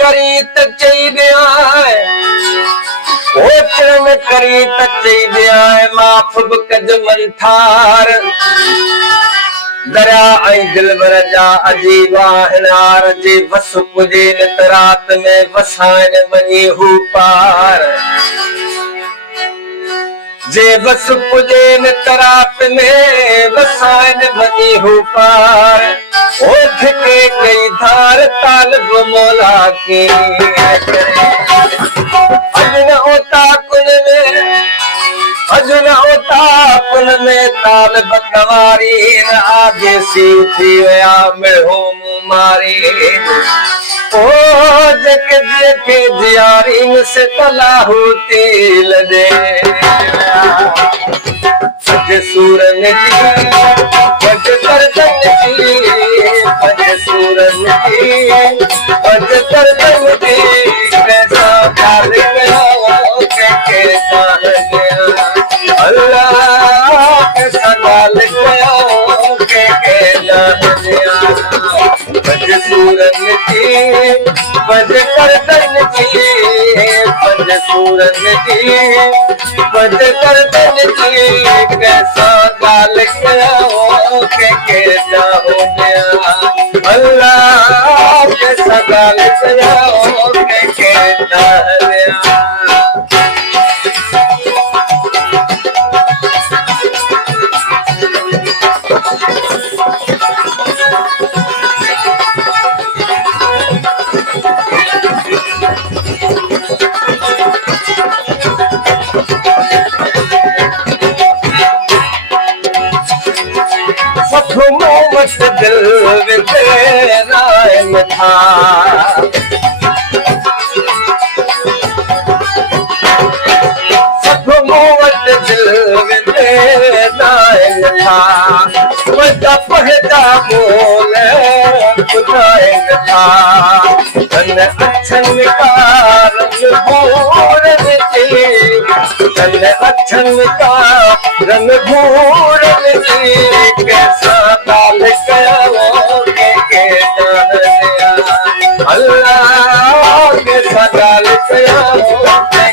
करी त चई दिया चरण करी त चई दिया माफ़ बि कज मंठार दरिया ऐं दिलबर जा अजीबा हिनार जे बस पुजे नित रात में वसाइन वञी हू पार जे बस पुजे नित रात में वसाइन वञी हू पार ओ ठिके कई धार तालिब मौला की अजन होता कुन में अजन होता कुन में तालिब कवारी आगे सी थी वया मिहो मारी ओ जके जके जियारी से तलाहू तेल दे पज सूरन की पज करदन की पज सूरन की पज करदन की कैसा प्यार गया के जान गया अल्लाह कैसा गाल गया के जान गया पज सूरन की पज करदन की पज सूरन की पज करदन की कैसा गाल गया के जाओ गया अल्लाह कैसा गाल गया के जाओ गया मोहम्मद दिल में तेरा था सब मोहम्मद दिल में तेरा था वजा पहदा बोले खुदाए था तन अच्छन का रंग भूर तन अच्छन का रंग भूर कैसा गाल गया के जान गया अल्लाह कैसा गाल गया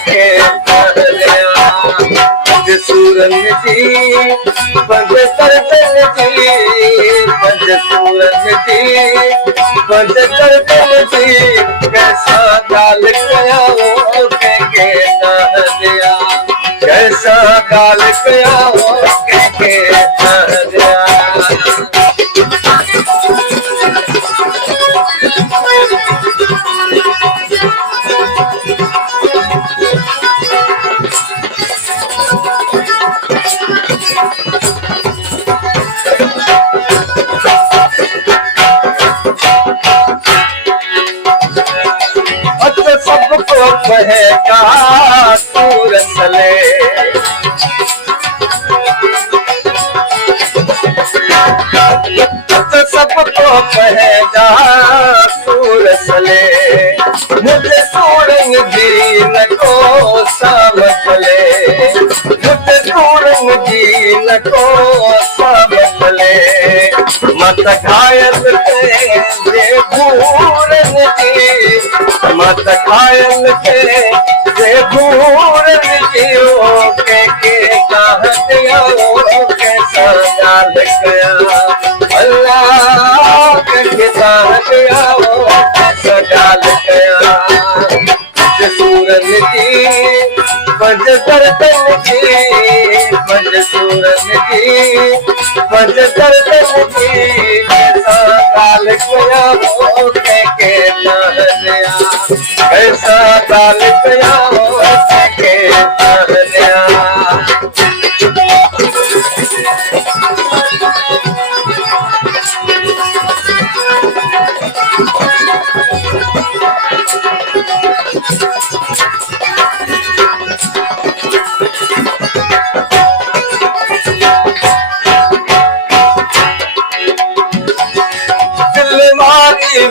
के जान गया पज सूरन जी पज करदन जी पज सूरन जी पज करदन जी कैसा गाल गया के जान गया कैसा गाल गया के जान गया सबको कहेगा सूरसले सबको कहेगा सूरसले मुझे सूरंग जीन को समझले मुझे सूरंग जीन को समझले मत घायल के भूरन की मत घायल के भूरन के कहतिया कैसा गाल गया अल्लाह के साथ आओ कैसा गाल गया पज सूरन की पज करदन की पज सूरन की पज करदन की कैसा गाल गया के जान गया कैसा गाल गया के जान गया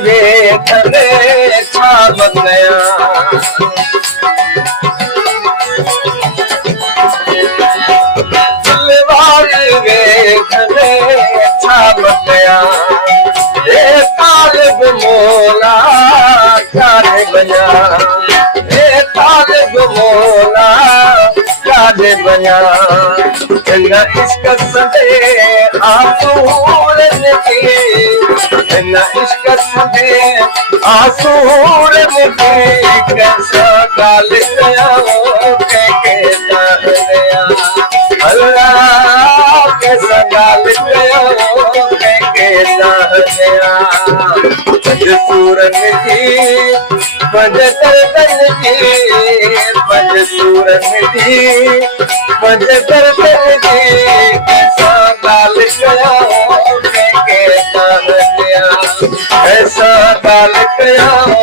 वेखने छाम गया दिलवारी वेखने छाम गया ये तालिब मौला काॾे वञा हे तालिब मौला काॾे वञा हिन इश्क संदे आसूरनि खे हिन इश्क संदे आसूरनि खे कंहिंसां ॻाल्हि कयां कंहिंखे न ॾियां अल्लाह कंहिंसां ॻाल्हि कयां कंहिंखे न ॾियां पंज सूरनि जी पंज दर्दनि जी पंज सूरनि जी पंज दर्दनि जी कंहिंसां ॻाल्हि कयां कंहिंखे न ॾियां कंहिंसां ॻाल्हि कयां